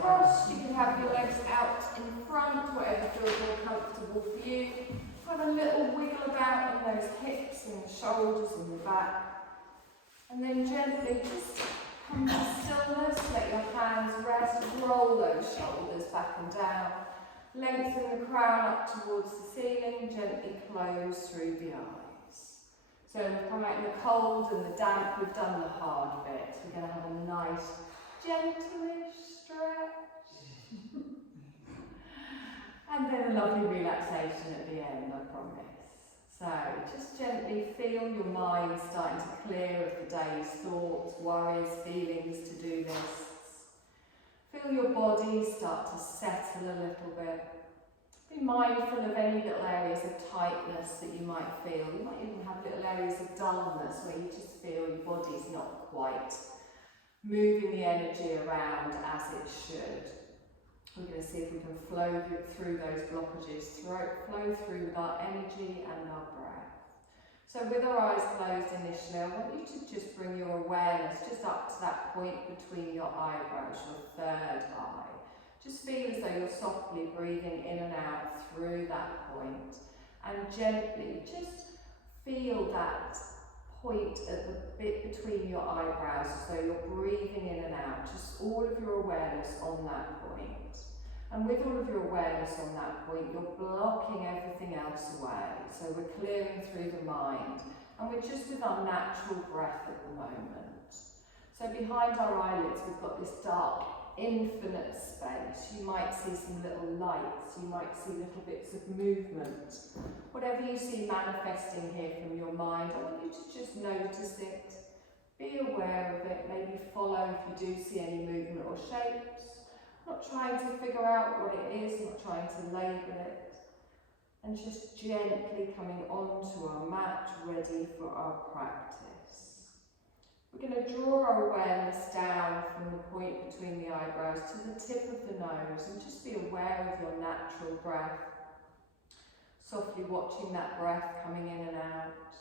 across. You can have your legs out in front, whatever feels more comfortable for you. Have a little wiggle about in those hips and the shoulders and the back. And then gently just come to stillness, let your hands rest, roll those shoulders back and down. Lengthen the crown up towards the ceiling, gently close through the eyes. So we've come out in the cold and the damp, we've done the hard bit. We're going to have a nice, gentle-ish stretch. And then a lovely relaxation at the end, I promise. So just gently feel your mind starting to clear of the day's thoughts, worries, feelings, to-do lists. Feel your body start to settle a little bit. Be mindful of any little areas of tightness that you might feel. You might even have little areas of dullness where you just feel your body's not quite moving the energy around as it should. We're going to see if we can flow through those blockages, flow through with our energy and our breath. So with our eyes closed initially, I want you to just bring your awareness just up to that point between your eyebrows, your third eye. Just feel as though you're softly breathing in and out through that point. And gently just feel that point at the bit between your eyebrows, as though you're breathing in and out. Just all of your awareness on that point. And with all of your awareness on that point, you're blocking everything else away. So we're clearing through the mind. And we're just with our natural breath at the moment. So behind our eyelids, we've got this dark, infinite space. You might see some little lights. You might see little bits of movement. Whatever you see manifesting here from your mind, I want you to just notice it. Be aware of it. Maybe follow if you do see any movement or shapes. Not trying to figure out what it is, not trying to label it, and just gently coming onto our mat, ready for our practice. We're going to draw our awareness down from the point between the eyebrows to the tip of the nose, and just be aware of your natural breath. Softly watching that breath coming in and out.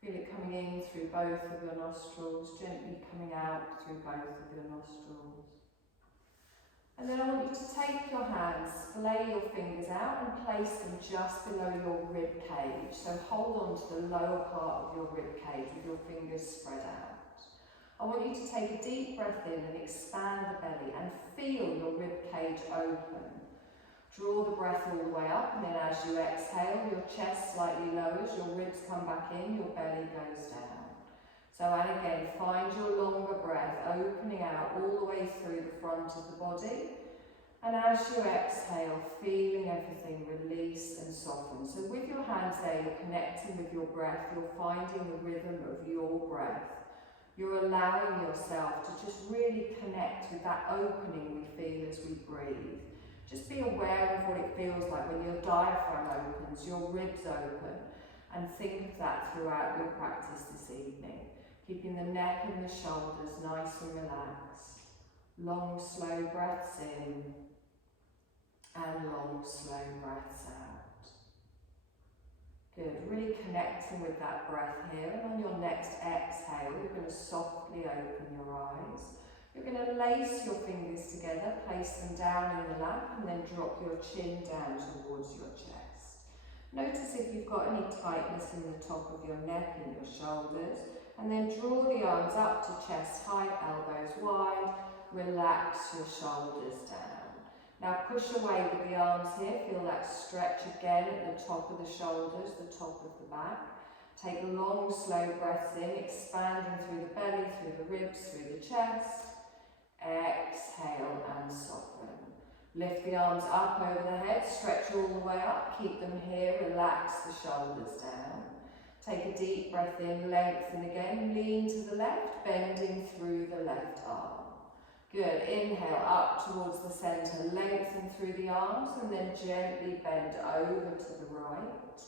Feel it coming in through both of your nostrils, gently coming out through both of your nostrils. And then I want you to take your hands, splay your fingers out and place them just below your rib cage. So hold on to the lower part of your rib cage with your fingers spread out. I want you to take a deep breath in and expand the belly and feel your rib cage open. Draw the breath all the way up, and then as you exhale, your chest slightly lowers, your ribs come back in, your belly goes down. So, and again, find your longer breath, opening out all the way through the front of the body. And as you exhale, feeling everything release and soften. So with your hands there, you're connecting with your breath, you're finding the rhythm of your breath. You're allowing yourself to just really connect with that opening we feel as we breathe. Just be aware of what it feels like when your diaphragm opens, your ribs open, and think of that throughout your practice this evening. Keeping the neck and the shoulders nice and relaxed. Long, slow breaths in and long, slow breaths out. Good, really connecting with that breath here. And on your next exhale, you're going to softly open your eyes. You're going to lace your fingers together, place them down in the lap, and then drop your chin down towards your chest. Notice if you've got any tightness in the top of your neck and your shoulders. And then draw the arms up to chest height, elbows wide, relax your shoulders down. Now push away with the arms here, feel that stretch again at the top of the shoulders, the top of the back. Take long, slow breaths in, expanding through the belly, through the ribs, through the chest. Exhale and soften. Lift the arms up over the head, stretch all the way up, keep them here, relax the shoulders down. Take a deep breath in, lengthen again, lean to the left, bending through the left arm. Good, inhale up towards the centre, lengthen through the arms and then gently bend over to the right.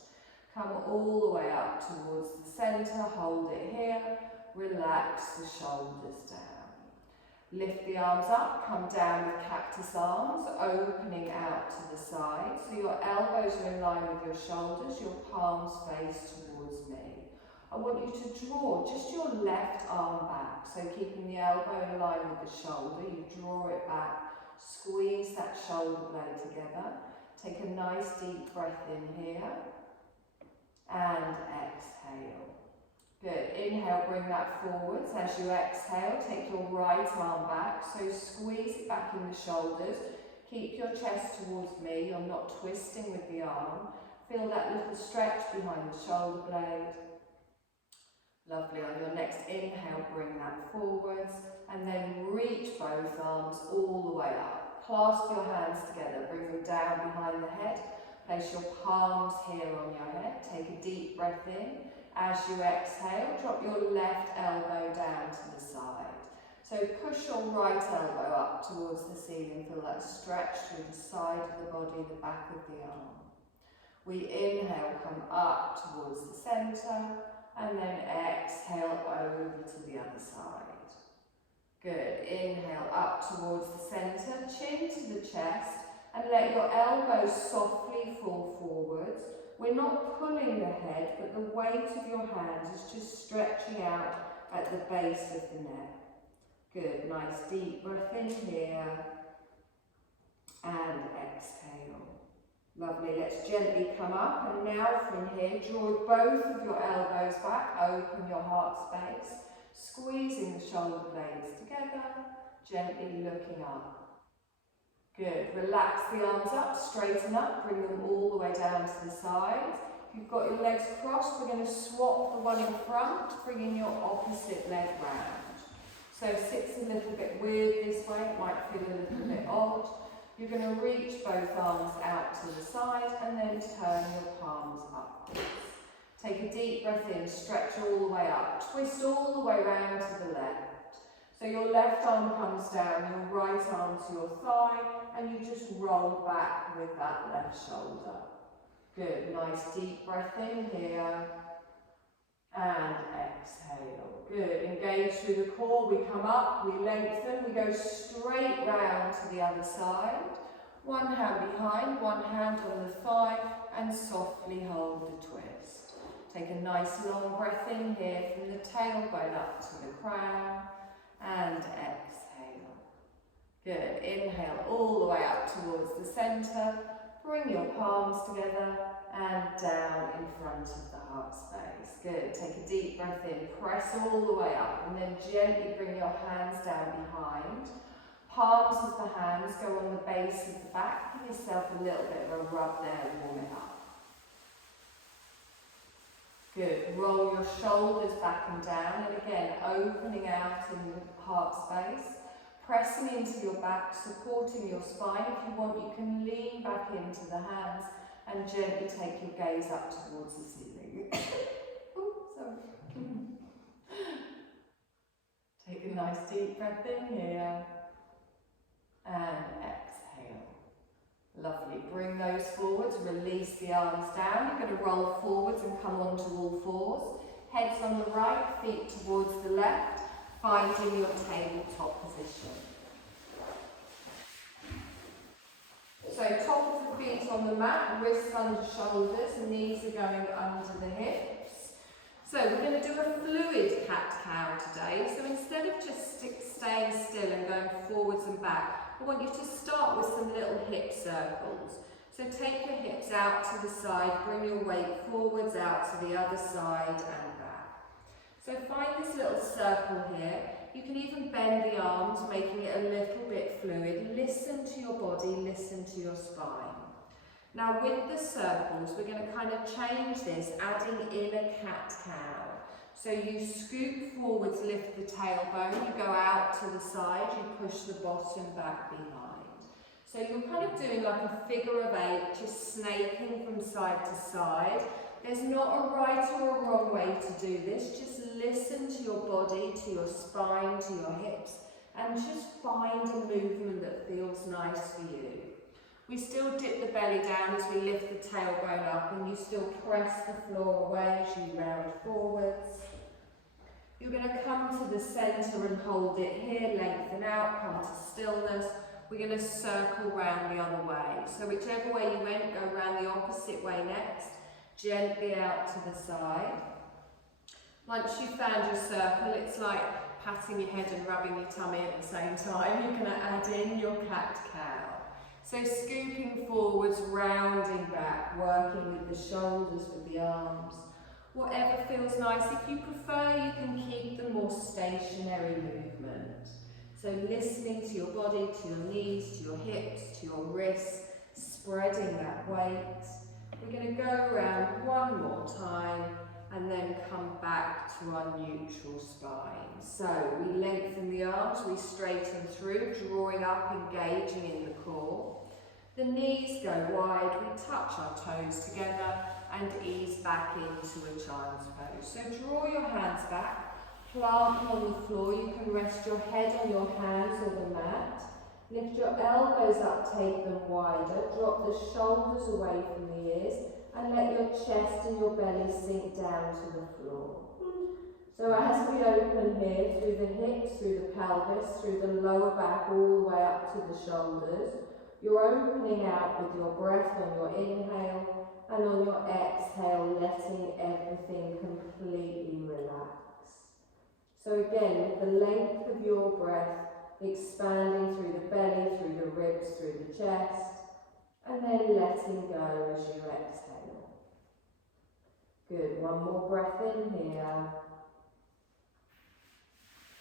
Come all the way up towards the centre, hold it here, relax the shoulders down. Lift the arms up, come down with cactus arms, opening out to the side. So your elbows are in line with your shoulders, your palms face towards me. I want you to draw just your left arm back. So keeping the elbow in line with the shoulder, you draw it back, squeeze that shoulder blade together. Take a nice deep breath in here and exhale. Good. Inhale, bring that forwards. As you exhale, take your right arm back. So squeeze it back in the shoulders. Keep your chest towards me. You're not twisting with the arm. Feel that little stretch behind the shoulder blade. Lovely. On your next inhale, bring that forwards. And then reach both arms all the way up. Clasp your hands together. Bring them down behind the head. Place your palms here on your head. Take a deep breath in. As you exhale, drop your left elbow down to the side. So push your right elbow up towards the ceiling. Feel that stretch through the side of the body, the back of the arm. We inhale, come up towards the centre, and then exhale over to the other side. Good. Inhale up towards the centre, chin to the chest, and let your elbows softly fall forwards. We're not pulling the head, but the weight of your hands is just stretching out at the base of the neck. Good, nice deep breath in here and exhale. Lovely, let's gently come up, and now from here, draw both of your elbows back, open your heart space, squeezing the shoulder blades together, gently looking up. Good. Relax the arms up, straighten up, bring them all the way down to the sides. If you've got your legs crossed, we're going to swap the one in front, bringing your opposite leg round. So it sits a little bit weird this way, it might feel a little bit odd. You're going to reach both arms out to the side and then turn your palms upwards. Take a deep breath in, stretch all the way up, twist all the way round to the left. So your left arm comes down, your right arm to your thigh, and you just roll back with that left shoulder. Good, nice deep breath in here, and exhale. Good, engage through the core, we come up, we lengthen, we go straight round to the other side. One hand behind, one hand on the thigh, and softly hold the twist. Take a nice long breath in here from the tailbone up to the crown. And exhale. Good. Inhale all the way up towards the centre. Bring your palms together and down in front of the heart space. Good. Take a deep breath in. Press all the way up and then gently bring your hands down behind. Palms of the hands go on the base of the back. Give yourself a little bit of a rub there and warm it up. Good. Roll your shoulders back and down, and again, opening out in the heart space, pressing into your back, supporting your spine. If you want, you can lean back into the hands and gently take your gaze up towards the ceiling. Oh, sorry. Take a nice deep breath in here, and exhale. Lovely. Bring those forwards, release the arms down. You're going to roll forwards and come onto all fours. Heads on the right, feet towards the left, finding your tabletop position. So top of the feet on the mat, wrists under shoulders, and knees are going under the hips. So we're going to do a fluid cat-cow today. So instead of just staying still and going forwards and back, I want you to start with some little hip circles. So take your hips out to the side, bring your weight forwards out to the other side and back. So find this little circle here. You can even bend the arms, making it a little bit fluid. Listen to your body, listen to your spine. Now with the circles, we're going to kind of change this, adding in a cat-cow. So you scoop forwards, lift the tailbone, you go out to the side, you push the bottom back behind. So you're kind of doing like a figure of 8, just snaking from side to side. There's not a right or a wrong way to do this, just listen to your body, to your spine, to your hips, and just find a movement that feels nice for you. We still dip the belly down as we lift the tailbone up, and you still press the floor away as you round forwards. You're going to come to the centre and hold it here, lengthen out, come to stillness. We're going to circle round the other way. So whichever way you went, go round the opposite way next, gently out to the side. Once you've found your circle, it's like patting your head and rubbing your tummy at the same time. You're going to add in your cat-cow. So scooping forwards, rounding back, working with the shoulders, with the arms. Whatever feels nice. If you prefer, you can keep the more stationary movement. So listening to your body, to your knees, to your hips, to your wrists, spreading that weight. We're going to go around one more time and then come back to our neutral spine. So we lengthen the arms, we straighten through, drawing up, engaging in the core. The knees go wide, we touch our toes together and ease back into a child's pose. So draw your hands back, plant them on the floor. You can rest your head on your hands or the mat. Lift your elbows up, take them wider, drop the shoulders away from the ears, and let your chest and your belly sink down to the floor. So as we open here, through the hips, through the pelvis, through the lower back, all the way up to the shoulders, you're opening out with your breath on your inhale, and on your exhale, letting everything completely relax. So again, with the length of your breath, expanding through the belly, through the ribs, through the chest, and then letting go as you exhale. Good, one more breath in here.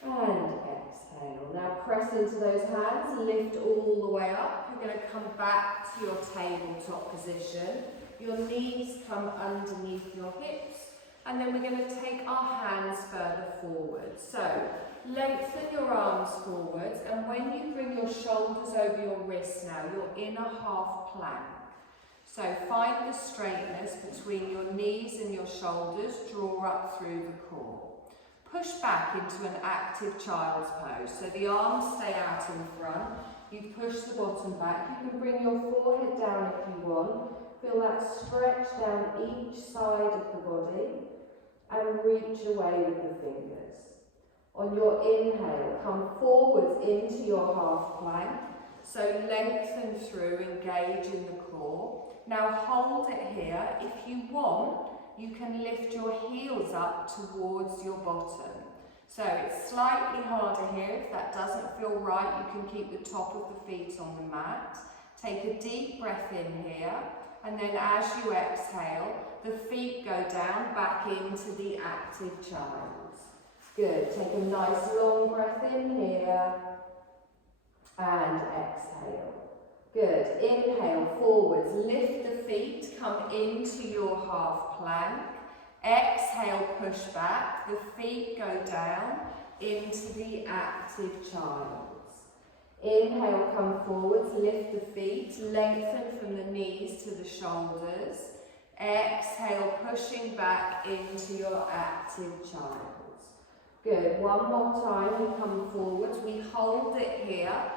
And exhale. Now press into those hands, lift all the way up. You're going to come back to your tabletop position. Your knees come underneath your hips, and then we're going to take our hands further forward. So lengthen your arms forwards, and when you bring your shoulders over your wrists now, you're in a half plank. So find the straightness between your knees and your shoulders, draw up through the core. Push back into an active child's pose. So the arms stay out in front. You push the bottom back. You can bring your forehead down if you want. Feel that stretch down each side of the body and reach away with the fingers. On your inhale, come forwards into your half plank. So lengthen through, engage in the core. Now hold it here. If you want, you can lift your heels up towards your bottom. So it's slightly harder here. If that doesn't feel right, you can keep the top of the feet on the mat. Take a deep breath in here, and then as you exhale, the feet go down back into the active child. Good. Take a nice long breath in here, and exhale. Good. Inhale forwards, lift the feet, come into your half plank. Exhale, push back, the feet go down into the active child's. Inhale, come forwards, lift the feet, lengthen from the knees to the shoulders. Exhale, pushing back into your active child's. Good. One more time, we come forwards, we hold it here.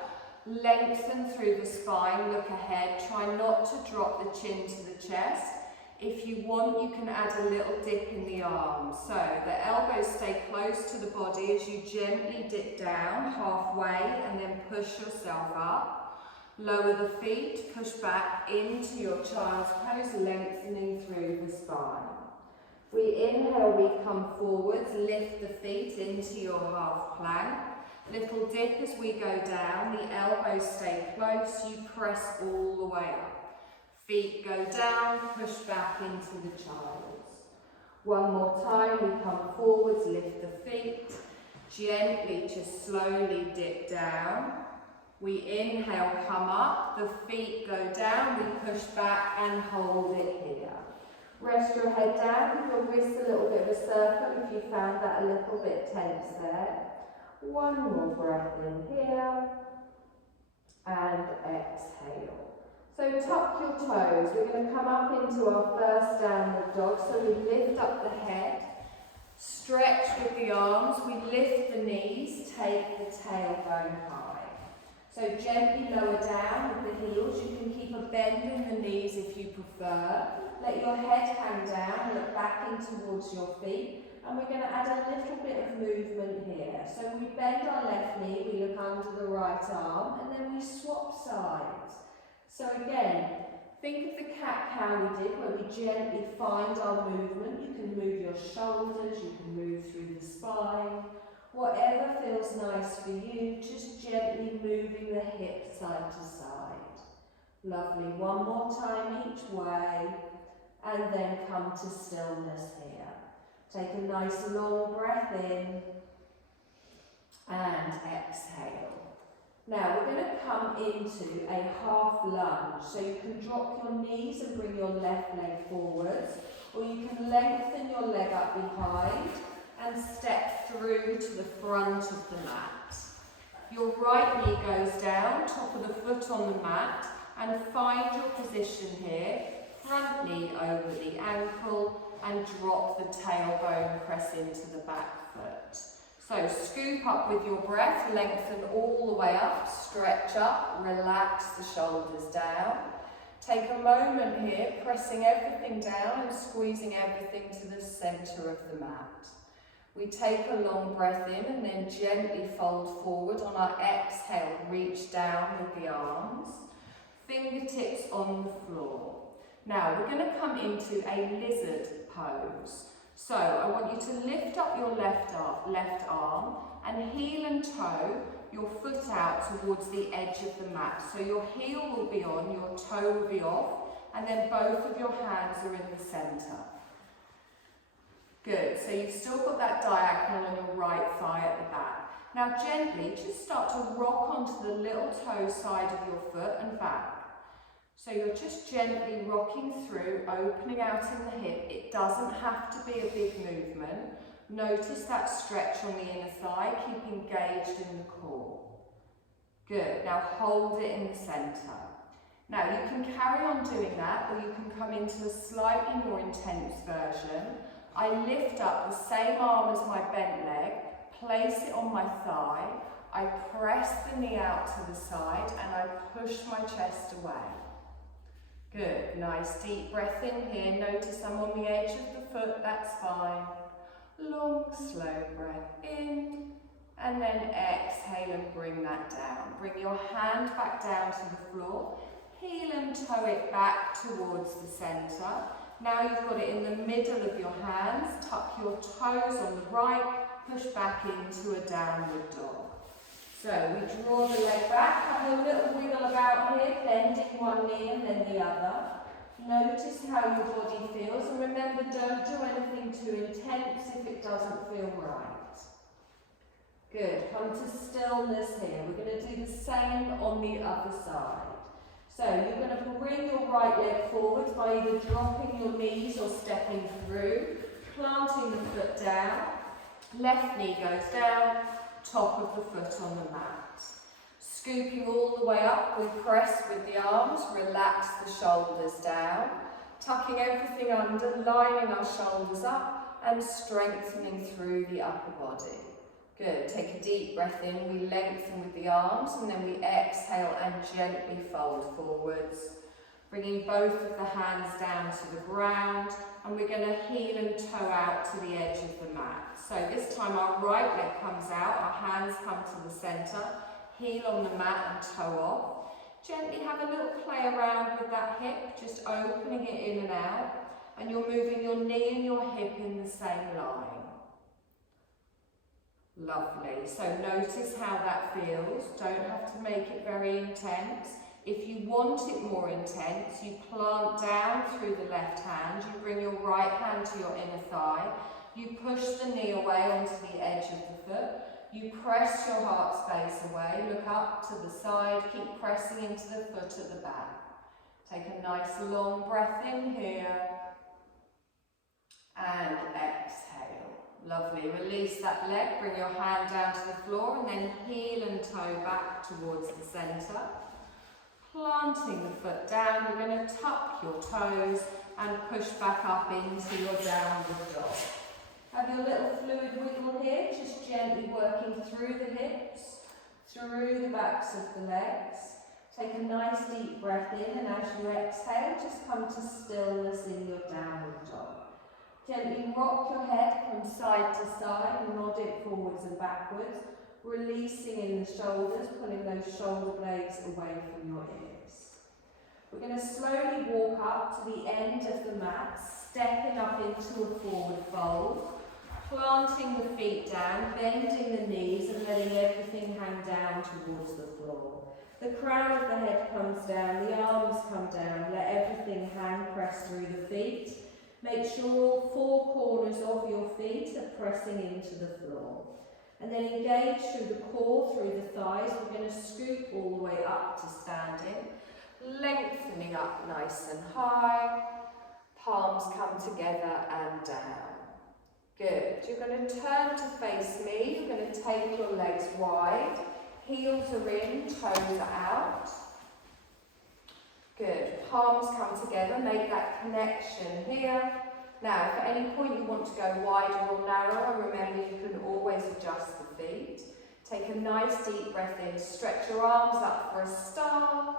Lengthen through the spine, look ahead, try not to drop the chin to the chest. If you want, you can add a little dip in the arms. So the elbows stay close to the body as you gently dip down halfway and then push yourself up. Lower the feet, push back into your child's pose, lengthening through the spine. We inhale, we come forwards, lift the feet into your half plank. Little dip as we go down, the elbows stay close, you press all the way up. Feet go down, push back into the child's. One more time, we come forwards, lift the feet, gently, just slowly dip down. We inhale, come up, the feet go down, we push back and hold it here. Rest your head down, give your wrists a little bit of a circle if you found that a little bit tense there. One more breath in here, and exhale. So tuck your toes. We're going to come up into our first downward dog. So we lift up the head, stretch with the arms, we lift the knees, take the tailbone high. So gently lower down with the heels. You can keep a bend in the knees if you prefer. Let your head hang down, look back in towards your feet. And we're going to add a little bit of movement here. So we bend our left knee, we look under the right arm, and then we swap sides. So again, Think of the cat-cow we did, where we gently find our movement. You can move your shoulders, you can move through the spine. Whatever feels nice for you, just gently moving the hip side to side. Lovely. One more time each way, and then come to stillness here. Take a nice long breath in, and exhale. Now we're going to come into a half lunge, so you can drop your knees and bring your left leg forwards, or you can lengthen your leg up behind and step through to the front of the mat. Your right knee goes down, top of the foot on the mat, and find your position here, front knee over the ankle, and drop the tailbone, press into the back foot. So scoop up with your breath, lengthen all the way up, stretch up, relax the shoulders down. Take a moment here, pressing everything down and squeezing everything to the centre of the mat. We take a long breath in and then gently fold forward. On our exhale, reach down with the arms, fingertips on the floor. Now we're going to come into a lizard pose. So I want you to lift up your left arm and heel and toe your foot out towards the edge of the mat. So your heel will be on, your toe will be off, and then both of your hands are in the centre. Good, so you've still got that diagonal on your right thigh at the back. Now gently just start to rock onto the little toe side of your foot and back. So you're just gently rocking through, opening out in the hip. It doesn't have to be a big movement. Notice that stretch on the inner thigh, keep engaged in the core. Good, now hold it in the centre. Now you can carry on doing that, or you can come into a slightly more intense version. I lift up the same arm as my bent leg, place it on my thigh, I press the knee out to the side and I push my chest away. Good, nice deep breath in here. Notice I'm on the edge of the foot, that's fine. Long, slow breath in, and then exhale and bring that down. Bring your hand back down to the floor, heel and toe it back towards the centre. Now you've got it in the middle of your hands, tuck your toes on the right, push back into a downward dog. So we draw the leg back, have a little wiggle about here, bending one knee and then the other. Notice how your body feels, and remember, don't do anything too intense if it doesn't feel right. Good, come to stillness here. We're going to do the same on the other side. So you're going to bring your right leg forward by either dropping your knees or stepping through, planting the foot down, left knee goes down, top of the foot on the mat. Scooping all the way up, we press with the arms, relax the shoulders down, tucking everything under, lining our shoulders up and strengthening through the upper body. Good, take a deep breath in, we lengthen with the arms and then we exhale and gently fold forwards, bringing both of the hands down to the ground, and we're going to heel and toe out to the edge of the mat. So this time our right leg comes out, our hands come to the centre, heel on the mat and toe off. Gently have a little play around with that hip, just opening it in and out, and you're moving your knee and your hip in the same line. Lovely, so notice how that feels. Don't have to make it very intense. If you want it more intense, you plant down through the left hand, you bring your right hand to your inner thigh, you push the knee away onto the edge of the foot, you press your heart space away, look up to the side, keep pressing into the foot at the back. Take a nice long breath in here, and exhale. Lovely, release that leg, bring your hand down to the floor and then heel and toe back towards the centre. Planting the foot down, you're going to tuck your toes and push back up into your downward dog. Have your little fluid wiggle here, just gently working through the hips, through the backs of the legs. Take a nice deep breath in, and as you exhale, just come to stillness in your downward dog. Gently rock your head from side to side and nod it forwards and backwards, releasing in the shoulders, pulling those shoulder blades away from your ears. We're going to slowly walk up to the end of the mat, stepping up into a forward fold, planting the feet down, bending the knees and letting everything hang down towards the floor. The crown of the head comes down, the arms come down, let everything hang pressed through the feet. Make sure all four corners of your feet are pressing into the floor. And then engage through the core, through the thighs. We're going to scoop all the way up to standing, lengthening up nice and high. Palms come together and down. Good. You're going to turn to face me. You're going to take your legs wide. Heels are in, toes are out. Good. Palms come together, make that connection here. Now, if at any point you want to go wider or narrower, remember you can always adjust the feet. Take a nice deep breath in, stretch your arms up for a star,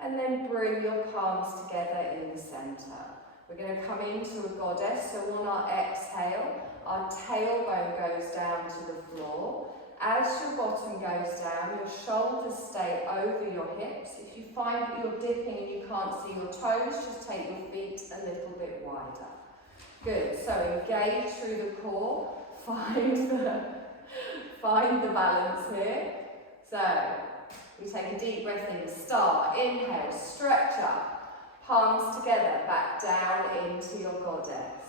and then bring your palms together in the centre. We're going to come into a goddess, so on our exhale, our tailbone goes down to the floor. As your bottom goes down, your shoulders stay over your hips. If you find that you're dipping and you can't see your toes, just take your feet a little bit wider. Good, so engage through the core, find the balance here. So, we take a deep breath in, start, inhale, stretch up, palms together, back down into your goddess.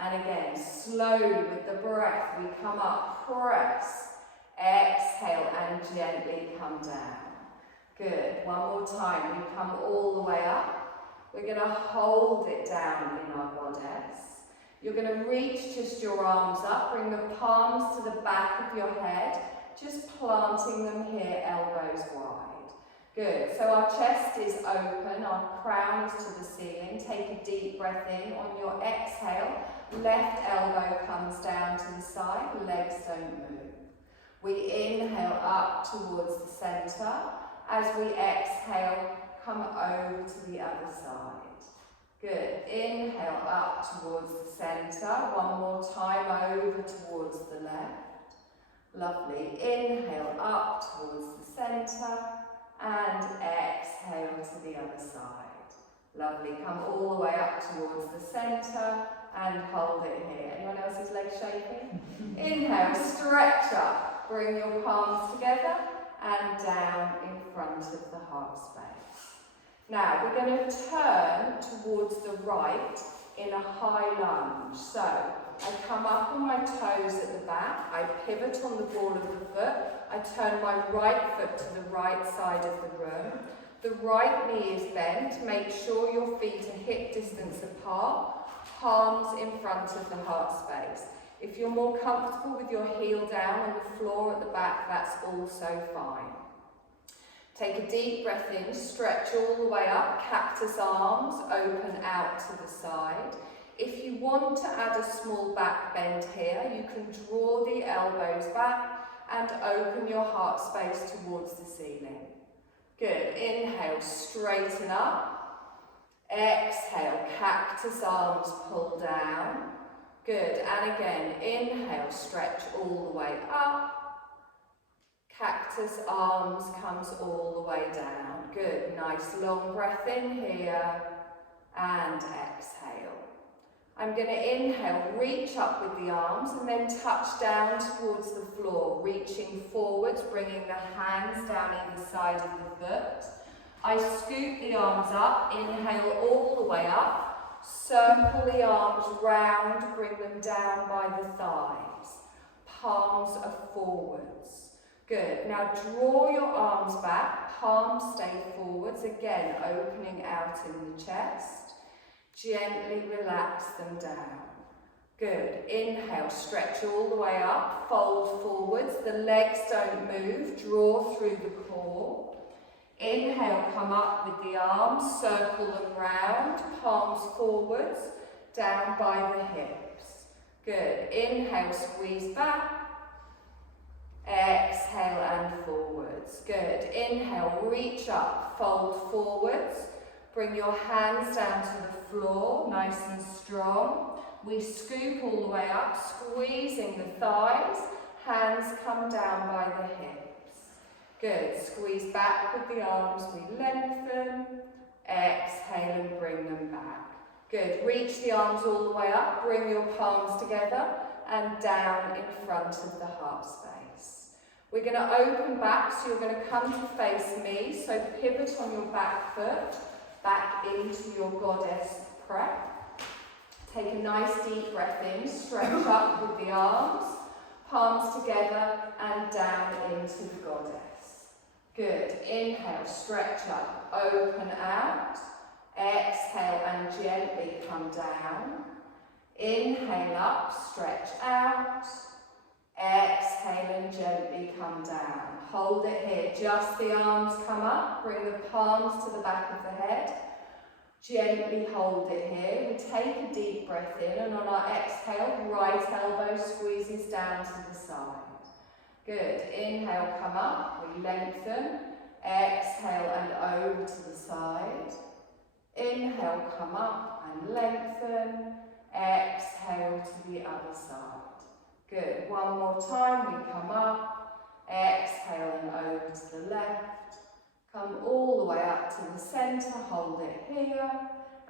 And again, slowly with the breath, we come up, press. Exhale and gently come down. Good. One more time. We come all the way up. We're going to hold it down in our goddess. You're going to reach just your arms up. Bring the palms to the back of your head. Just planting them here, elbows wide. Good. So our chest is open. Our crown is to the ceiling. Take a deep breath in. On your exhale, left elbow comes down to the side. Legs don't move. We inhale up towards the centre. As we exhale, come over to the other side. Good. Inhale up towards the centre. One more time over towards the left. Lovely. Inhale up towards the centre. And exhale to the other side. Lovely. Come all the way up towards the centre and hold it here. Anyone else's legs shaking? Inhale, stretch up. Bring your palms together and down in front of the heart space. Now we're going to turn towards the right in a high lunge. So I come up on my toes at the back, I pivot on the ball of the foot, I turn my right foot to the right side of the room. The right knee is bent, make sure your feet are hip distance apart, palms in front of the heart space. If you're more comfortable with your heel down on the floor at the back, that's also fine. Take a deep breath in, stretch all the way up, cactus arms, open out to the side. If you want to add a small back bend here, you can draw the elbows back and open your heart space towards the ceiling. Good. Inhale, straighten up. Exhale, cactus arms pull down. Good, and again, inhale, stretch all the way up. Cactus arms comes all the way down. Good, nice long breath in here, and exhale. I'm going to inhale, reach up with the arms, and then touch down towards the floor, reaching forwards, bringing the hands down either side of the foot. I scoop the arms up, inhale all the way up. Circle the arms round, bring them down by the thighs. Palms are forwards. Good. Now draw your arms back, palms stay forwards, again opening out in the chest. Gently relax them down. Good. Inhale, stretch all the way up, fold forwards, the legs don't move, draw through the core. Inhale, come up with the arms, circle them round, palms forwards, down by the hips. Good. Inhale, squeeze back. Exhale and forwards. Good. Inhale, reach up, fold forwards. Bring your hands down to the floor, nice and strong. We scoop all the way up, squeezing the thighs. Hands come down by the hips. Good. Squeeze back with the arms, we lengthen. Exhale and bring them back. Good. Reach the arms all the way up. Bring your palms together and down in front of the heart space. We're going to open back, so you're going to come to face me. So pivot on your back foot, back into your goddess prep. Take a nice deep breath in. Stretch up with the arms, palms together and down into the goddess. Good. Inhale, stretch up, open out. Exhale and gently come down. Inhale up, stretch out. Exhale and gently come down. Hold it here. Just the arms come up. Bring the palms to the back of the head. Gently hold it here. We take a deep breath in, and on our exhale, right elbow squeezes down to the side. Good. Inhale, come up. We lengthen. Exhale and over to the side. Inhale, come up and lengthen. Exhale to the other side. Good. One more time. We come up. Exhale and over to the left. Come all the way up to the centre. Hold it here.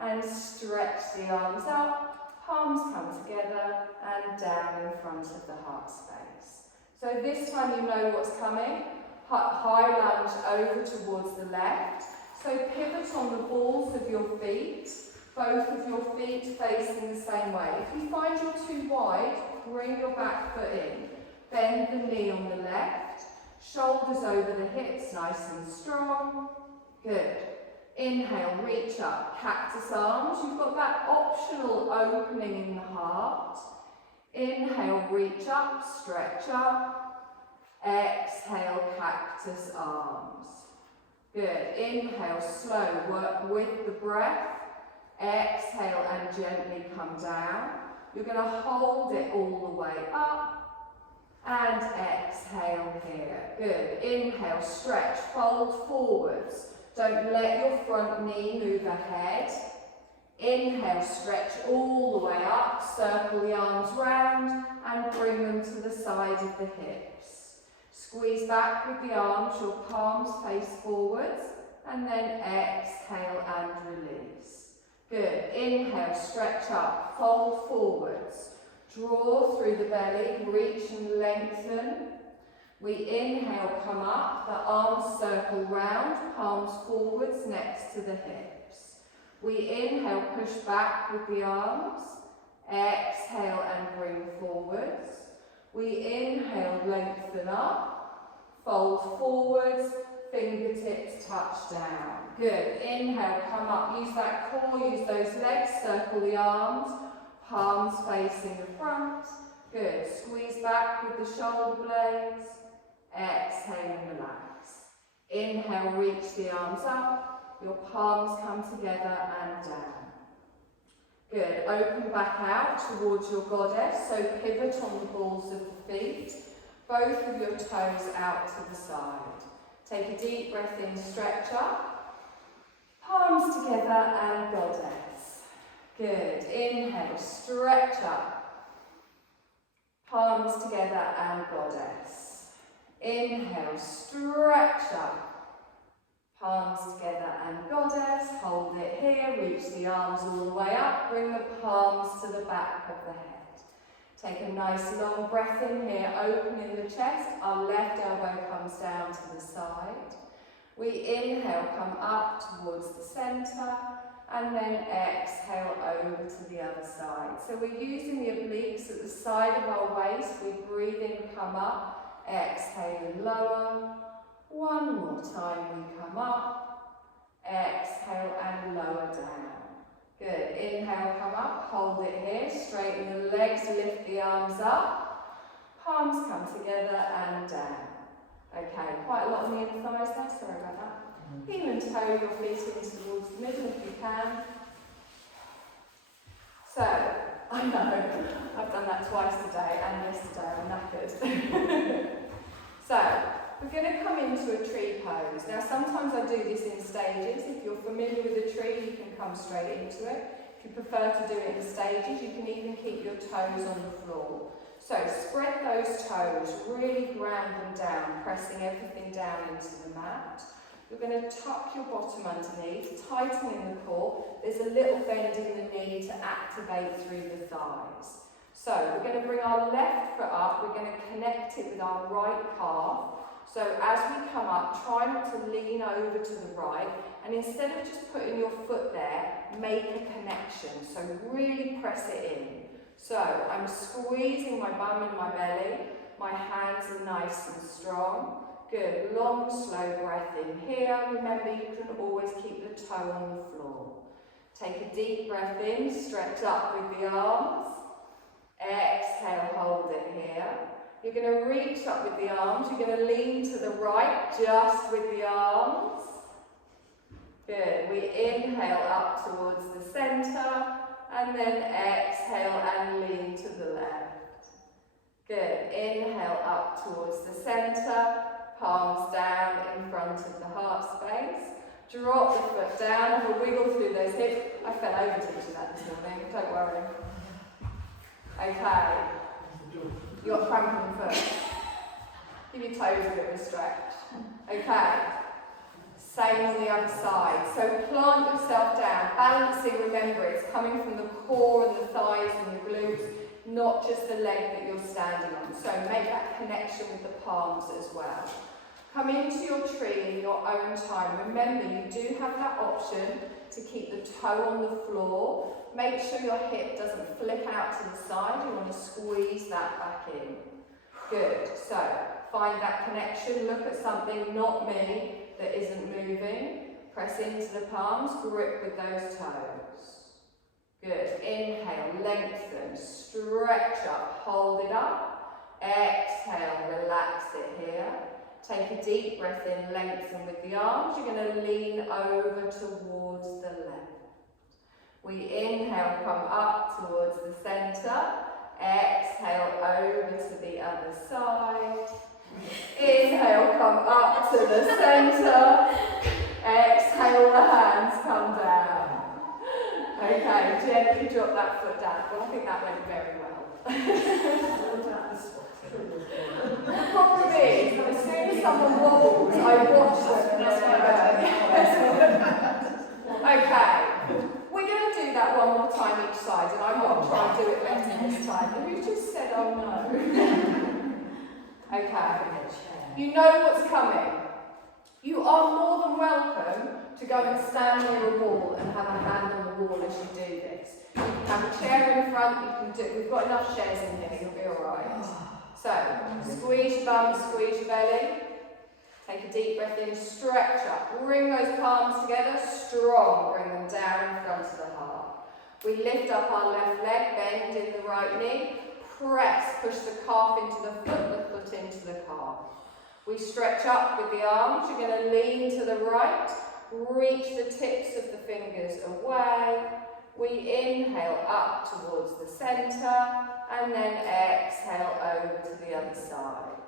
And stretch the arms up. Palms come together and down in front of the heart space. So this time you know what's coming. High lunge over towards the left. So pivot on the balls of your feet, both of your feet facing the same way. If you find you're too wide, bring your back foot in. Bend the knee on the left, shoulders over the hips, nice and strong. Good. Inhale, reach up, cactus arms. You've got that optional opening in the heart. Inhale, reach up, stretch up. Exhale, cactus arms. Good. Inhale, slow, work with the breath. Exhale and gently come down. You're going to hold it all the way up. And exhale here. Good. Inhale, stretch, fold forwards. Don't let your front knee move ahead. Inhale, stretch all the way up. Circle the arms round and bring them to the side of the hips. Squeeze back with the arms, your palms face forwards, and then exhale and release. Good. Inhale, stretch up, fold forwards. Draw through the belly, reach and lengthen. We inhale, come up, the arms circle round, palms forwards next to the hips. We inhale, push back with the arms. Exhale and bring forwards. We inhale, lengthen up. Fold forwards, fingertips touch down. Good. Inhale, come up. Use that core, use those legs, circle the arms, palms facing the front. Good. Squeeze back with the shoulder blades. Exhale and relax. Inhale, reach the arms up. Your palms come together and down. Good. Open back out towards your goddess. So pivot on the balls of the feet. Both of your toes out to the side. Take a deep breath in, stretch up. Palms together and goddess. Good. Inhale, stretch up. Palms together and goddess. Inhale, stretch up. Palms together and goddess. Hold it here. Reach the arms all the way up. Bring the palms to the back of the head. Take a nice long breath in here, opening the chest. Our left elbow comes down to the side. We inhale, come up towards the centre, and then exhale over to the other side. So we're using the obliques at the side of our waist. We breathe in, come up, exhale and lower. One more time, we come up, exhale and lower down. Good. Inhale, come up, hold it here, straighten the legs, lift the arms up, palms come together and down. Okay, quite a lot on the inner thighs there, sorry about that. Heel and toe your feet in towards the middle if you can. So, I know, I've done that twice today and yesterday, I'm knackered. So, we're going to come into a tree pose. Now sometimes I do this in stages. If you're familiar with a tree, you can come straight into it. If you prefer to do it in stages, you can even keep your toes on the floor. So spread those toes, really ground them down, pressing everything down into the mat. You're going to tuck your bottom underneath, tightening the core. There's a little bend in the knee to activate through the thighs. So we're going to bring our left foot up, we're going to connect it with our right calf. So as we come up, try not to lean over to the right, and instead of just putting your foot there, make a connection. So really press it in. So I'm squeezing my bum and my belly, my hands are nice and strong. Good, long, slow breath in here. Remember, you can always keep the toe on the floor. Take a deep breath in, stretch up with the arms. Exhale, hold it here. You're going to reach up with the arms. You're going to lean to the right, just with the arms. Good. We inhale up towards the centre, and then exhale and lean to the left. Good. Inhale up towards the centre, palms down in front of the heart space. Drop the foot down, we'll wiggle through those hips. I fell over teaching that this morning, don't worry. Okay. You got cramp in the foot. Give your toes a bit of a stretch. Okay. Same on the other side. So plant yourself down. Balancing, remember, it's coming from the core and the thighs and the glutes, not just the leg that you're standing on. So make that connection with the palms as well. Come into your tree in your own time. Remember, you do have that option to keep the toe on the floor. Make sure your hip doesn't flick out to the side. You want to squeeze that back in. Good. So find that connection. Look at something, not me, that isn't moving. Press into the palms. Grip with those toes. Good. Inhale, lengthen, stretch up, hold it up. Exhale, relax it here. Take a deep breath in, lengthen with the arms. You're going to lean over towards the left. We inhale, come up towards the centre. Exhale, over to the other side. Inhale, come up to the centre. Exhale, the hands come down. Okay, gently drop that foot down. Well, I think that went very well. The problem is, as soon as someone wobbles, I watch them. Okay, we're going to do that one more time each side, and I'm going to try and do it better this time. And you just said, oh no. Okay, you know what's coming. You are more than welcome to go and stand near a wall and have a hand on the wall as you do this. You can have a chair in front, you can do, we've got enough chairs in here, you'll be alright. So, squeeze your bum, squeeze your belly. Take a deep breath in, stretch up. Bring those palms together, strong. Bring them down in front of the heart. We lift up our left leg, bend in the right knee. Press, push the calf into the foot into the calf. We stretch up with the arms. You're going to lean to the right. Reach the tips of the fingers away. We inhale up towards the centre, and then exhale over to the other side.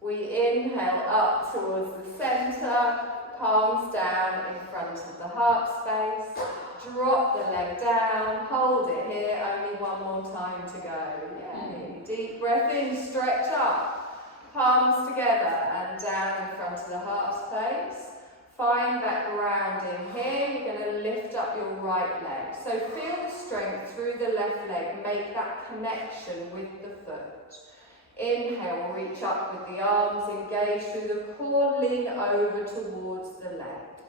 We inhale up towards the centre, palms down in front of the heart space. Drop the leg down, hold it here, only one more time to go. Yay. Deep breath in, stretch up, palms together and down in front of the heart space. Find that ground in here. You're going to lift up your right leg. So feel the strength through the left leg. Make that connection with the foot. Inhale, reach up with the arms, engage through the core, lean over towards the left.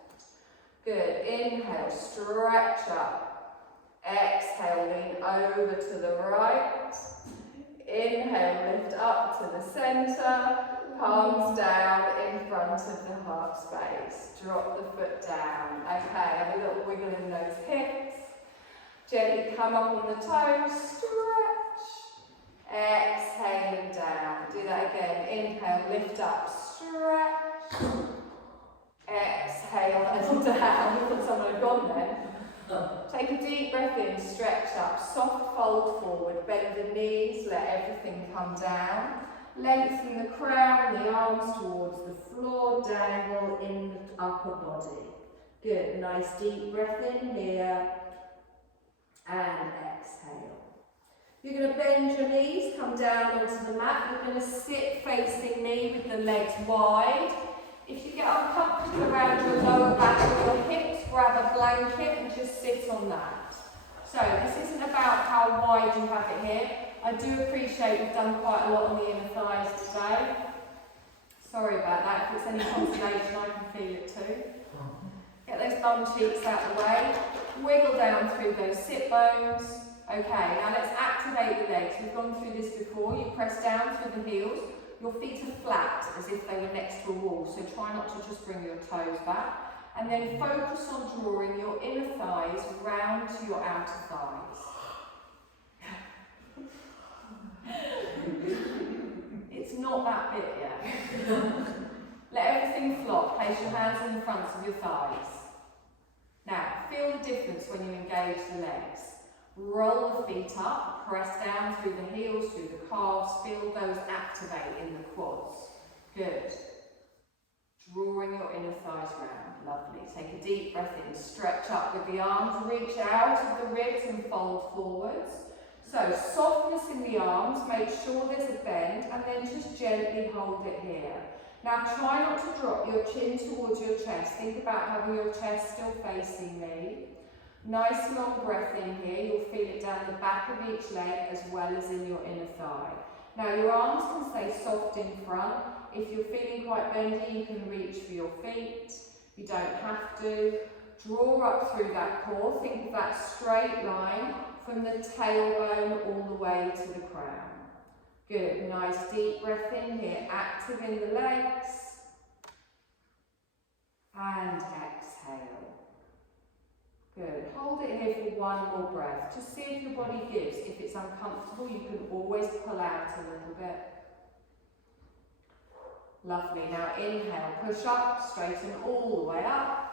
Good. Inhale, stretch up. Exhale, lean over to the right. Inhale, lift up to the centre. Palms down in front of the heart space. Drop the foot down. Okay, have a little wiggle in those hips. Gently come up on the toes. Stretch. Exhaling down. Do that again. Inhale, lift up. Stretch. Exhale and down. I thought someone had gone then. Take a deep breath in. Stretch up. Soft fold forward. Bend the knees. Let everything come down. Lengthen the crown, the arms towards the floor, dangle in the upper body. Good, nice deep breath in here, and exhale. You're going to bend your knees, come down onto the mat. You're going to sit facing me with the legs wide. If you get uncomfortable around your lower back or your hips, grab a blanket and just sit on that. So this isn't about how wide you have it here. I do appreciate we've done quite a lot on the inner thighs today. Sorry about that. If it's any consolation, I can feel it too. Get those bum cheeks out of the way. Wiggle down through those sit bones. Okay, now let's activate the legs. We've gone through this before. You press down through the heels. Your feet are flat as if they were next to a wall, so try not to just bring your toes back. And then focus on drawing your inner thighs round to your outer thighs. It's not that bit yet. Let everything flop. Place your hands in the fronts of your thighs. Now, feel the difference when you engage the legs. Roll the feet up, press down through the heels, through the calves. Feel those activate in the quads. Good. Drawing your inner thighs round. Lovely. Take a deep breath in. Stretch up with the arms. Reach out of the ribs and fold forwards. So, softness in the arms. Make sure there's a bend and then just gently hold it here. Now, try not to drop your chin towards your chest. Think about having your chest still facing me. Nice long breath in here. You'll feel it down the back of each leg as well as in your inner thigh. Now your arms can stay soft in front. If you're feeling quite bendy, you can reach for your feet. You don't have to. Draw up through that core. Think of that straight line from the tailbone all the way to the crown. Good. Nice deep breath in here. Active in the legs. And exhale. Good. Hold it here for one more breath. Just see if your body gives. If it's uncomfortable, you can always pull out a little bit. Lovely. Now inhale, push up, straighten all the way up.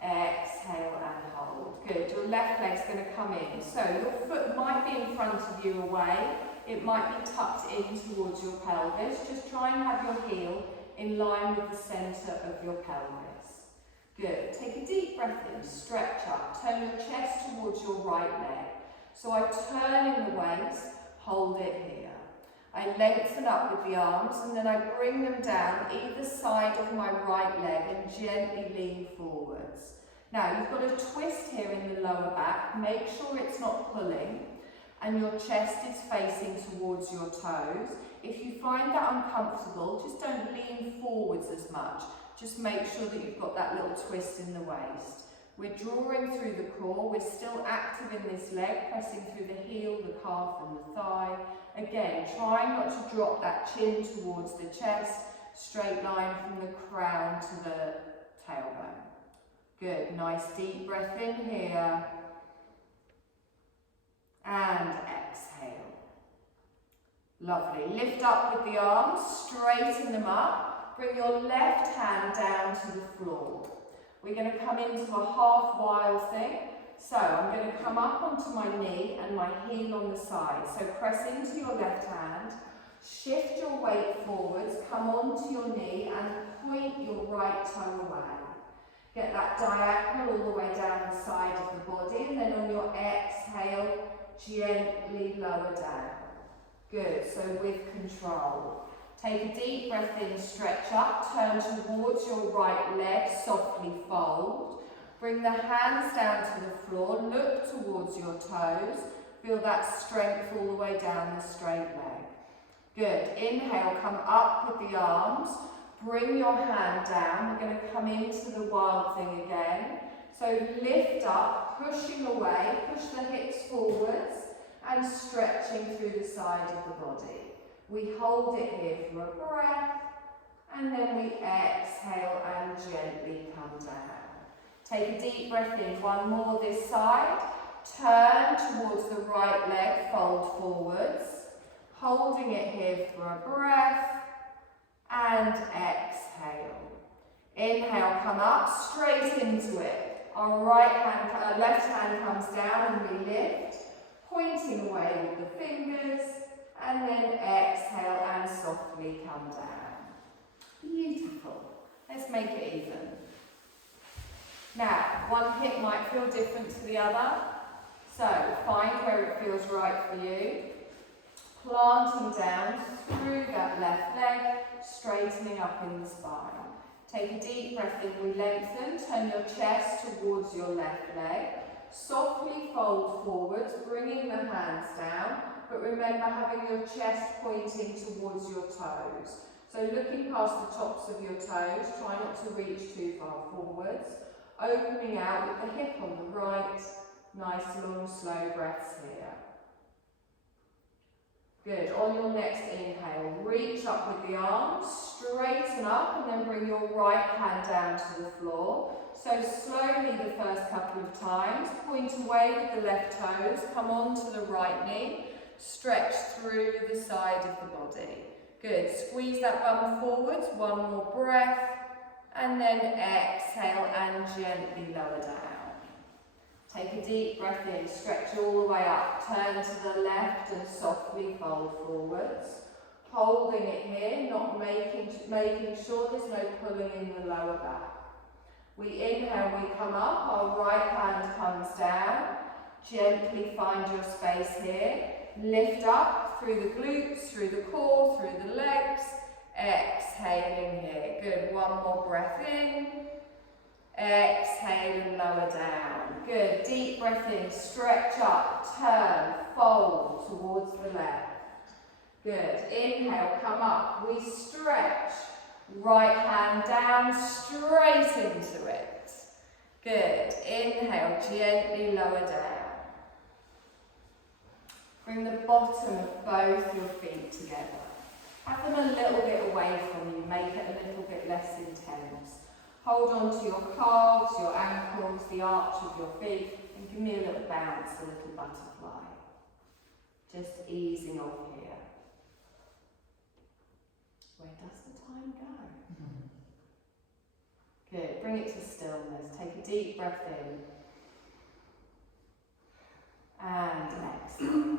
Exhale and hold. Good. Your left leg's going to come in. So your foot might be in front of you away. It might be tucked in towards your pelvis. Just try and have your heel in line with the centre of your pelvis. Good. Take a deep breath in, stretch up, turn your chest towards your right leg. So I turn in the waist, hold it here. I lengthen up with the arms and then I bring them down either side of my right leg and gently lean forwards. Now you've got a twist here in the lower back. Make sure it's not pulling and your chest is facing towards your toes. If you find that uncomfortable, just don't lean forwards as much. Just make sure that you've got that little twist in the waist. We're drawing through the core. We're still active in this leg, pressing through the heel, the calf and the thigh. Again, trying not to drop that chin towards the chest. Straight line from the crown to the tailbone. Good. Nice deep breath in here. And exhale. Lovely. Lift up with the arms, straighten them up. Bring your left hand down to the floor. We're going to come into a half wild thing. So I'm going to come up onto my knee and my heel on the side. So press into your left hand, shift your weight forwards, come onto your knee and point your right toe away. Get that diagonal all the way down the side of the body and then on your exhale, gently lower down. Good, so with control. Take a deep breath in, stretch up, turn towards your right leg, softly fold. Bring the hands down to the floor, look towards your toes. Feel that strength all the way down the straight leg. Good. Inhale, come up with the arms. Bring your hand down. We're going to come into the wild thing again. So lift up, pushing away, push the hips forwards and stretching through the side of the body. We hold it here for a breath and then we exhale and gently come down. Take a deep breath in, one more this side. Turn towards the right leg, fold forwards. Holding it here for a breath and exhale. Inhale, come up, straight into it. Our left hand comes down and we lift, pointing away with the fingers. And then exhale and softly come down. Beautiful. Let's make it even. Now, one hip might feel different to the other. So, find where it feels right for you. Planting down through that left leg, straightening up in the spine. Take a deep breath in, we lengthen, turn your chest towards your left leg. Softly fold forwards, bringing the hands down, but remember having your chest pointing towards your toes. So looking past the tops of your toes, try not to reach too far forwards. Opening out with the hip on the right, nice long slow breaths here. Good, on your next inhale, reach up with the arms, straighten up and then bring your right hand down to the floor. So slowly the first couple of times, point away with the left toes, come onto the right knee, stretch through the side of the body. Good, squeeze that bum forwards, one more breath, and then exhale and gently lower down. Take a deep breath in, stretch all the way up, turn to the left and softly fold forwards. Holding it here, not making sure there's no pulling in the lower back. We inhale, we come up, our right hand comes down. Gently find your space here. Lift up through the glutes, through the core, through the legs. Exhaling here. Good, one more breath in. Exhale and lower down. Good, deep breath in, stretch up, turn, fold towards the left. Good, inhale, come up, we stretch. Right hand down, straight into it. Good, inhale, gently lower down. Bring the bottom of both your feet together. Have them a little bit away from you, make it a little bit less intense. Hold on to your calves, your ankles, the arch of your feet, and give me a little bounce, a little butterfly. Just easing off here. Where does the time go? Good, bring it to stillness. Take a deep breath in. And exhale.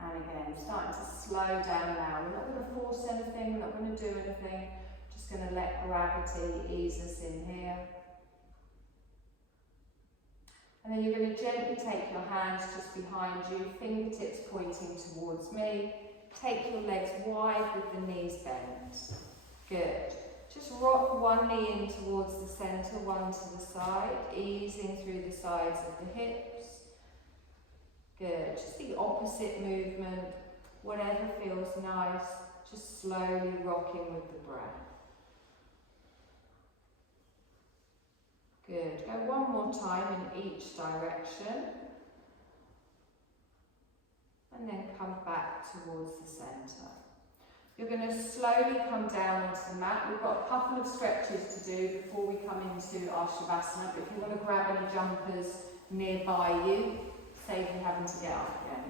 And again, starting to slow down now. We're not going to force anything, we're not going to do anything. Just going to let gravity ease us in here. And then you're going to gently take your hands just behind you, fingertips pointing towards me. Take your legs wide with the knees bent. Good. Just rock one knee in towards the centre, one to the side, easing through the sides of the hips. Good. Just the opposite movement, whatever feels nice, just slowly rocking with the breath. Good. Go one more time in each direction. And then come back towards the centre. You're going to slowly come down onto the mat. We've got a couple of stretches to do before we come into our Shavasana, but if you want to grab any jumpers nearby you, save you having to get up again.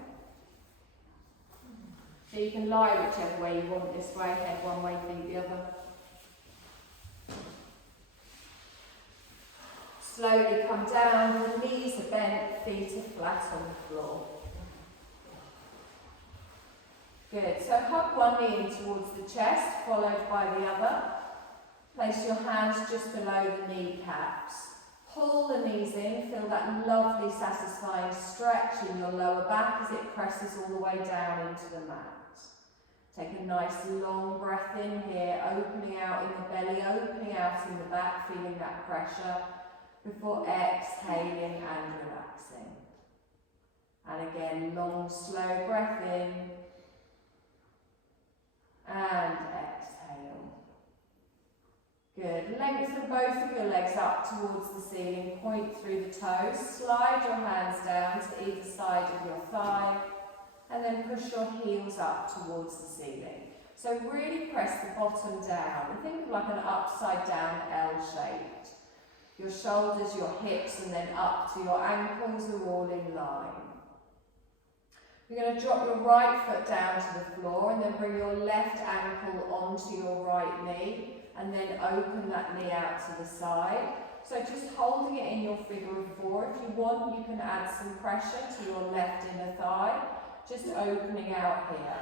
So you can lie whichever way you want, this way, head one way, feet the other. Slowly come down, the knees are bent, feet are flat on the floor. Good, so hug one knee in towards the chest, followed by the other. Place your hands just below the kneecaps. Pull the knees in, feel that lovely satisfying stretch in your lower back as it presses all the way down into the mat. Take a nice long breath in here, opening out in the belly, opening out in the back, feeling that pressure, before exhaling and relaxing. And again, long, slow breath in. And exhale. Good. Lengthen both of your legs up towards the ceiling. Point through the toes. Slide your hands down to either side of your thigh. And then push your heels up towards the ceiling. So really press the bottom down. And think of like an upside down L shaped. Your shoulders, your hips, and then up to your ankles are all in line. You're going to drop your right foot down to the floor and then bring your left ankle onto your right knee and then open that knee out to the side. So just holding it in your figure of four. If you want, you can add some pressure to your left inner thigh, just opening out here.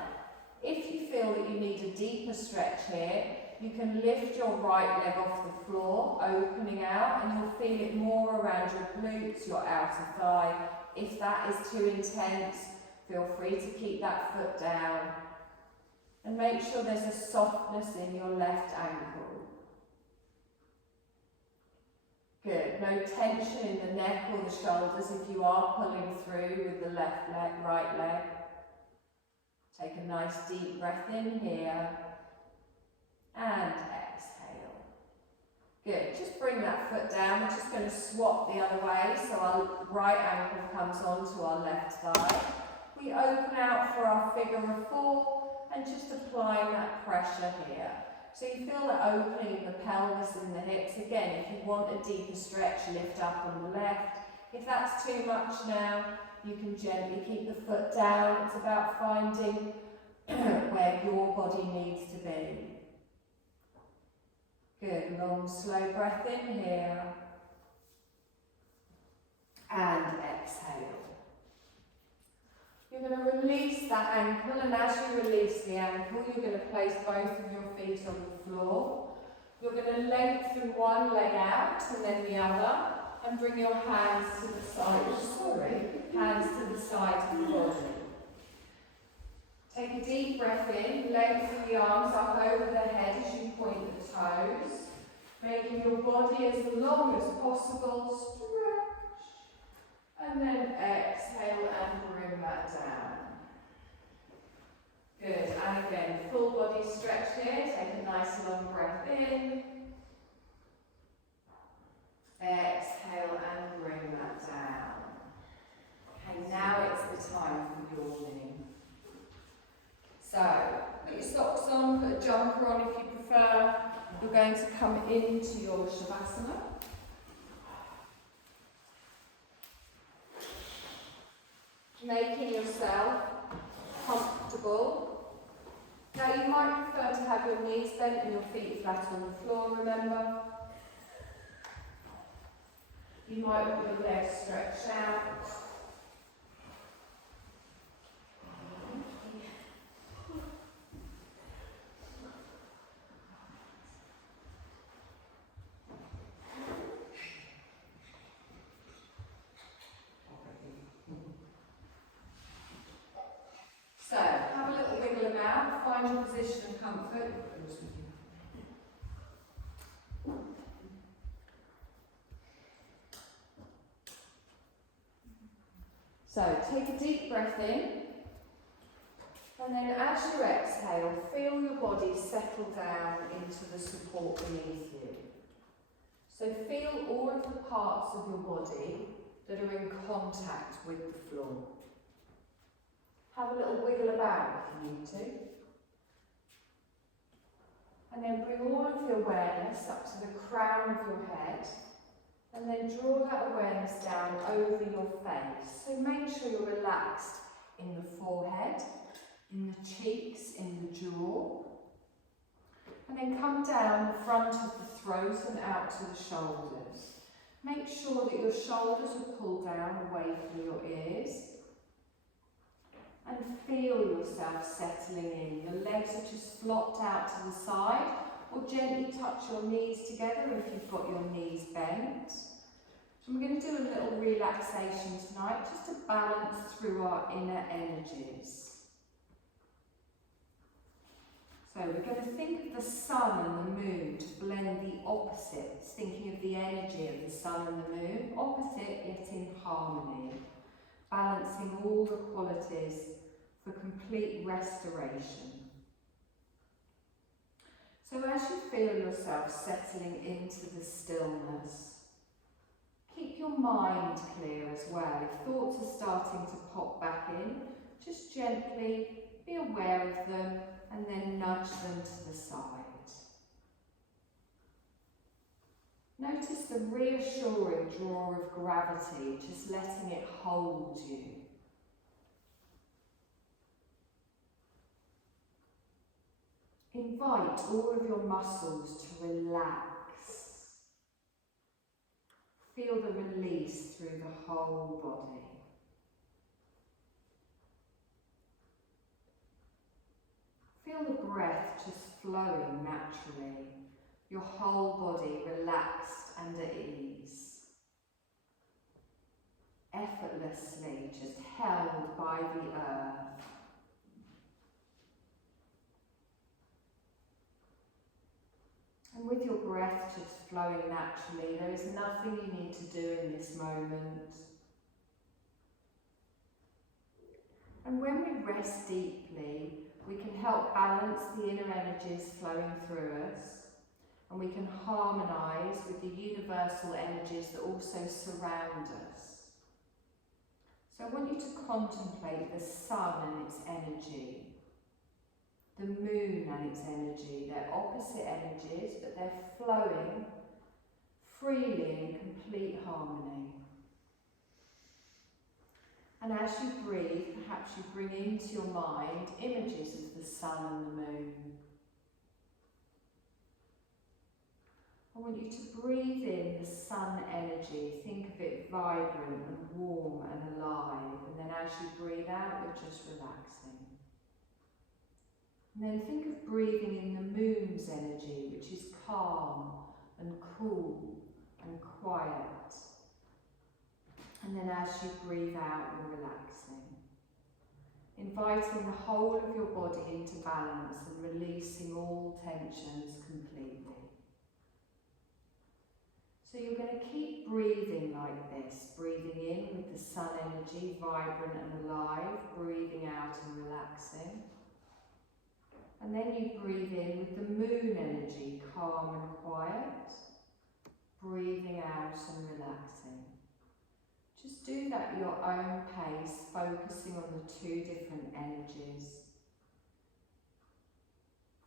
If you feel that you need a deeper stretch here, you can lift your right leg off the floor, opening out, and you'll feel it more around your glutes, your outer thigh. If that is too intense, feel free to keep that foot down. And make sure there's a softness in your left ankle. Good. No tension in the neck or the shoulders if you are pulling through with the left leg, right leg. Take a nice deep breath in here. And exhale. Good. Just bring that foot down. We're just going to swap the other way. So our right ankle comes onto our left thigh. We open out for our figure of four and just applying that pressure here. So you feel that opening of the pelvis and the hips. Again, if you want a deeper stretch, lift up on the left. If that's too much now, you can gently keep the foot down. It's about finding where your body needs to be. Good, long, slow breath in here. And exhale. You're going to release that ankle, and as you release the ankle, you're going to place both of your feet on the floor. You're going to lengthen one leg out and then the other, and bring your hands to the side. Hands to the side of the body. Take a deep breath in, lengthen the arms up over the head as you point the toes, making your body as long as possible. Stretch, and then exhale and bring that down. Good, and again, full body stretch here. Take a nice long breath in. Exhale and bring that down. Okay, now it's the time for yawning. So, put your socks on, put a jumper on if you prefer. You're going to come into your Shavasana. Making yourself comfortable. Now you might prefer to have your knees bent and your feet flat on the floor, remember. You might want your legs stretched out. So, have a little wiggle about, find your position of comfort. So, take a deep breath in, and then as you exhale, feel your body settle down into the support beneath you. So, feel all of the parts of your body that are in contact with the floor. Have a little wiggle about if you need to. And then bring all of the awareness up to the crown of your head. And then draw that awareness down over your face. So make sure you're relaxed in the forehead, in the cheeks, in the jaw. And then come down the front of the throat and out to the shoulders. Make sure that your shoulders are pulled down away from your ears. And feel yourself settling in. The legs are just flopped out to the side, or gently touch your knees together if you've got your knees bent. So we're going to do a little relaxation tonight, just to balance through our inner energies. So we're going to think of the sun and the moon to blend the opposites, thinking of the energy of the sun and the moon, opposite yet in harmony. Balancing all the qualities for complete restoration. So as you feel yourself settling into the stillness, keep your mind clear as well. If thoughts are starting to pop back in, just gently be aware of them and then nudge them to the side. Notice the reassuring draw of gravity, just letting it hold you. Invite all of your muscles to relax. Feel the release through the whole body. Feel the breath just flowing naturally. Your whole body relaxed and at ease. Effortlessly just held by the earth. with your breath just flowing naturally, there is nothing you need to do in this moment. And when we rest deeply, we can help balance the inner energies flowing through us, and we can harmonise with the universal energies that also surround us. So I want you to contemplate the sun and its energy, the moon and its energy. They're opposite energies, but they're flowing freely in complete harmony. And as you breathe, perhaps you bring into your mind images of the sun and the moon. I want you to breathe in the sun energy. Think of it vibrant and warm and alive. And then as you breathe out, you're just relaxing. And then think of breathing in the moon's energy, which is calm and cool and quiet. And then as you breathe out, you're relaxing. Inviting the whole of your body into balance and releasing all tensions completely. So you're going to keep breathing like this, breathing in with the sun energy, vibrant and alive, breathing out and relaxing. And then you breathe in with the moon energy, calm and quiet, breathing out and relaxing. Just do that at your own pace, focusing on the two different energies.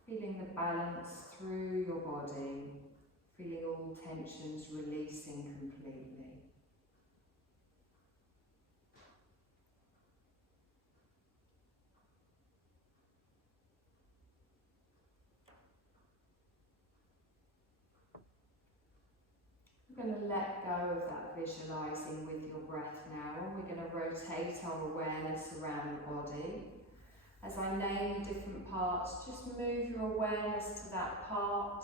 Feeling the balance through your body, feeling all tensions releasing completely. We're going to let go of that visualising with your breath now, and we're going to rotate our awareness around the body. As I name the different parts, just move your awareness to that part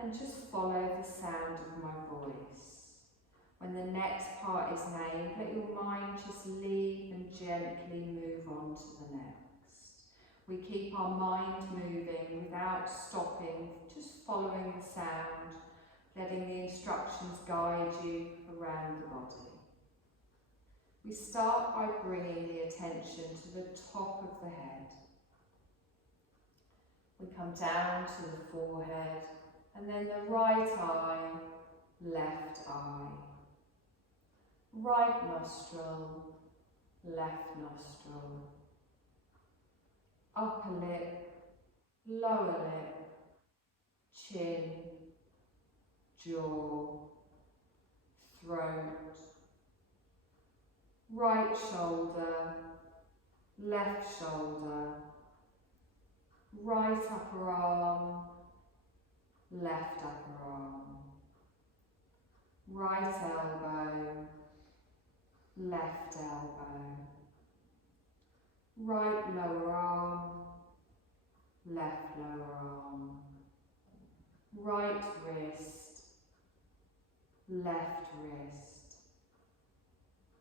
and just follow the sound of my voice. When the next part is named, let your mind just leave and gently move on to the next. We keep our mind moving without stopping, just following the sound, letting the instructions guide you around the body. We start by bringing the attention to the top of the head. We come down to the forehead, and then the right eye, left eye. Right nostril, left nostril. Upper lip, lower lip, chin, jaw, throat, right shoulder, left shoulder, right upper arm, left upper arm, right elbow, left elbow, right lower arm, left lower arm, right wrist, left wrist,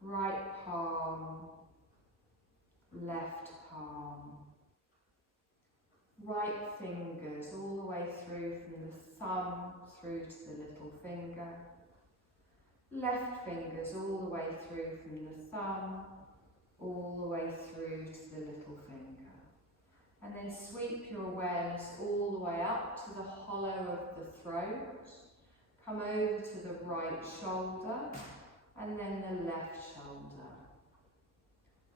right palm, left palm, right fingers all the way through from the thumb through to the little finger, left fingers all the way through from the thumb all the way through to the little finger. And then sweep your awareness all the way up to the hollow of the throat. Come over to the right shoulder and then the left shoulder.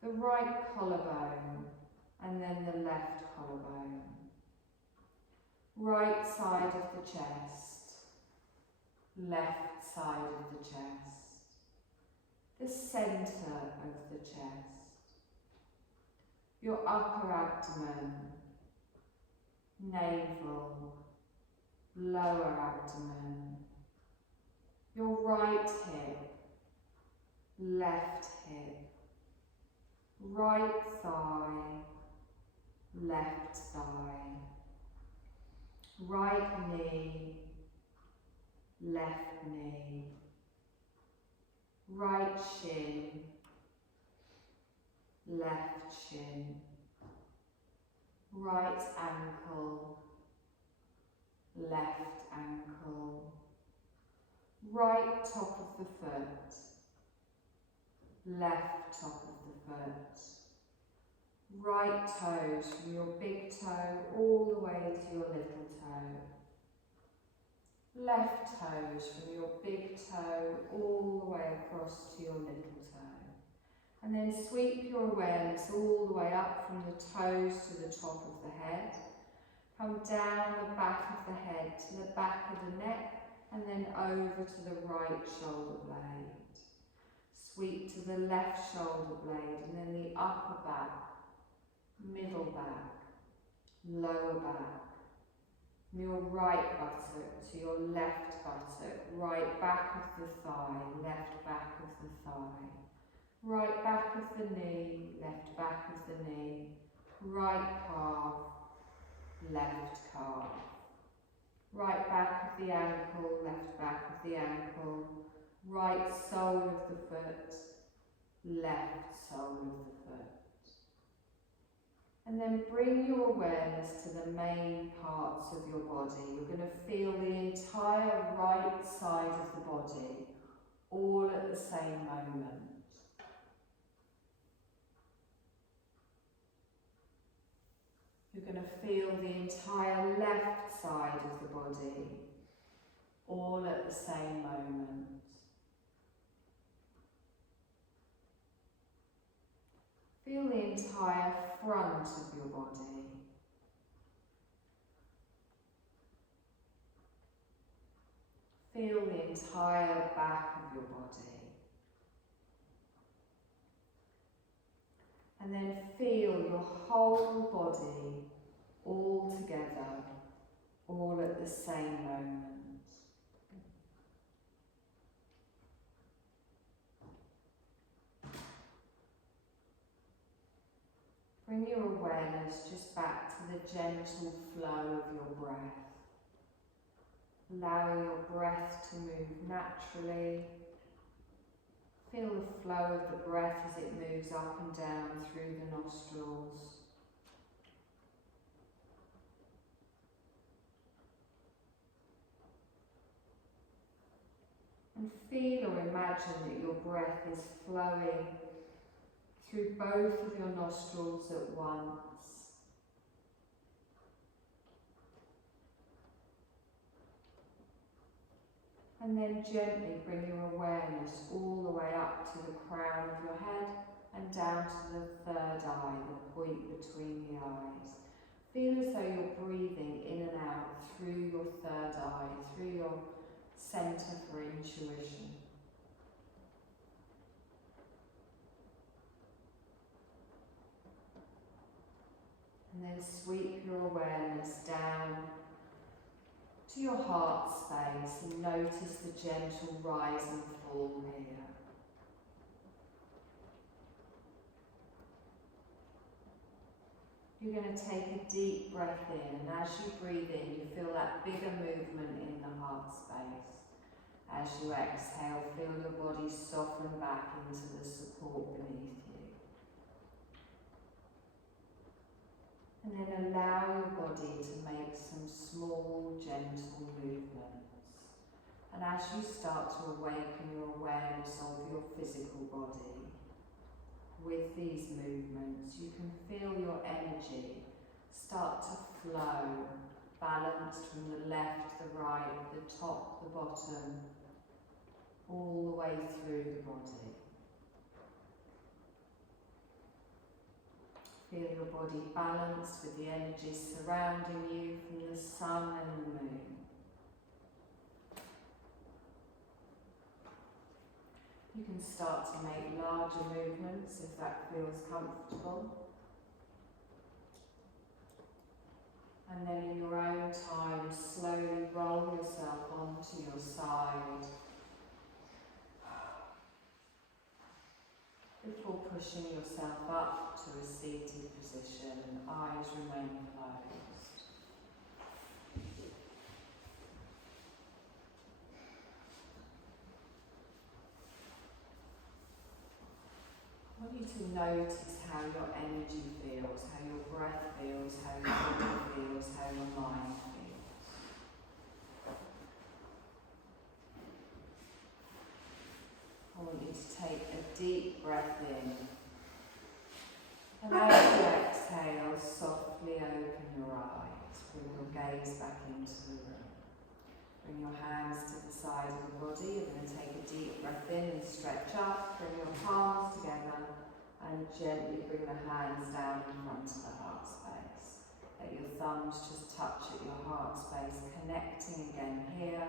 The right collarbone and then the left collarbone. Right side of the chest, left side of the chest. The centre of the chest. Your upper abdomen, navel, lower abdomen, your right hip, left hip, right thigh, left thigh, right knee, left knee, right shin, left shin, right ankle, left ankle, right top of the foot, left top of the foot, right toes from your big toe all the way to your little toe, left toes from your big toe all the way across to your little toe. And then sweep your awareness all the way up from the toes to the top of the head. Come down the back of the head to the back of the neck, and then over to the right shoulder blade. Sweep to the left shoulder blade, and then the upper back, middle back, lower back. From your right buttock to your left buttock, right back of the thigh, left back of the thigh. Right back of the knee, left back of the knee, right calf, left calf. Right back of the ankle, left back of the ankle, right sole of the foot, left sole of the foot. And then bring your awareness to the main parts of your body. You're going to feel the entire right side of the body all at the same moment. You're going to feel the entire left side of the body all at the same moment. Feel the entire front of your body. Feel the entire back of your body. And then feel your whole body all together, all at the same moment. Bring your awareness just back to the gentle flow of your breath. Allowing your breath to move naturally. Feel the flow of the breath as it moves up and down through the nostrils. And feel or imagine that your breath is flowing through both of your nostrils at once. And then gently bring your awareness all the way up to the crown of your head and down to the third eye, the point between the eyes. Feel as though you're breathing in and out through your third eye, through your centre for intuition. And then sweep your awareness down to your heart space and notice the gentle rise and fall here. You're going to take a deep breath in, and as you breathe in, you feel that bigger movement in the heart space. As you exhale, feel your body soften back into the support beneath you. And then allow your body to make some small, gentle movements. And as you start to awaken your awareness of your physical body, with these movements, you can feel your energy start to flow, balanced from the left, the right, the top, the bottom, all the way through the body. Feel your body balanced with the energy surrounding you from the sun and the moon. You can start to make larger movements if that feels comfortable. And then in your own time, slowly roll yourself onto your side before pushing yourself up to a seated position and eyes remain closed. I want you to notice how your energy feels, how your breath feels, how your body feels, how your mind feels. deep breath in. And as you exhale, softly open your eyes. Bring your gaze back into the room. Bring your hands to the side of the body. You're going to take a deep breath in and stretch up. Bring your palms together and gently bring the hands down in front of the heart space. Let your thumbs just touch at your heart space, connecting again here.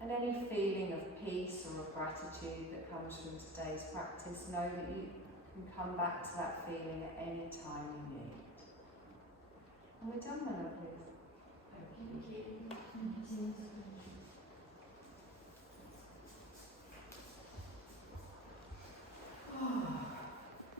And any feeling of peace or of gratitude that comes from today's practice, know that you can come back to that feeling at any time you need. And we're done, my lovelies. Thank you.